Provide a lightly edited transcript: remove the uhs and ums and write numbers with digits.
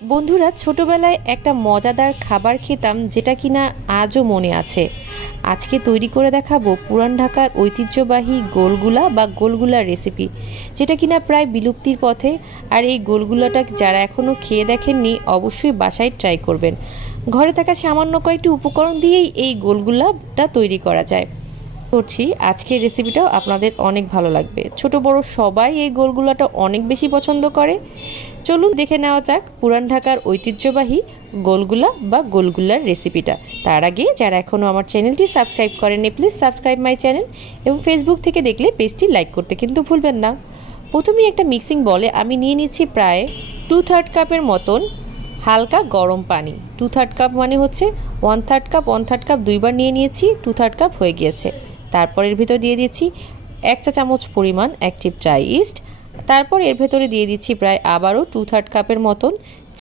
বন্ধুরা, ছোটবেলায় একটা মজাদার খাবার খেতাম যেটা কিনা আজও মনে আছে। আজকে তৈরি করে দেখাবো পুরান ঢাকার ঐতিহ্যবাহী গোলগুলা বা গোলগুলার রেসিপি, যেটা কিনা প্রায় বিলুপ্তির পথে। আর এই গোলগুলাটা যারা এখনও খেয়ে দেখেননি অবশ্যই বাসায় ট্রাই করবেন। ঘরে থাকা সামান্য কয়েকটি উপকরণ দিয়েই এই গোলগুলাটা তৈরি করা যায়। করছি আজকের রেসিপিটাও আপনাদের অনেক ভালো লাগবে। ছোট বড় সবাই এই গোলগুলাটা অনেক বেশি পছন্দ করে। চলুন দেখে নেওয়া যাক পুরান ঢাকার ঐতিহ্যবাহী গোলগুলা বা গোলগুলার রেসিপিটা। তার আগে যারা এখনও আমার চ্যানেলটি সাবস্ক্রাইব করেননি, প্লিজ সাবস্ক্রাইব মাই চ্যানেল, এবং ফেসবুক থেকে দেখলে পেজটি লাইক করতে কিন্তু ভুলবেন না। প্রথমেই একটা মিক্সিং বলে আমি নিয়ে নিচ্ছি প্রায় 2/3 কাপের মতন হালকা গরম পানি। 2/3 কাপ মানে হচ্ছে 1/3 কাপ 1/3 কাপ দুইবার নিয়ে নিয়েছি, 2/3 কাপ হয়ে গিয়েছে। তারপর এর ভিতর দিয়ে দিচ্ছি 1 চা চামচ পরিমাণ অ্যাক্টিভ ড্রাই ইস্ট। তারপর এর ভেতরে দিয়ে দিচ্ছি প্রায় আবারও 2/3 কাপের মতন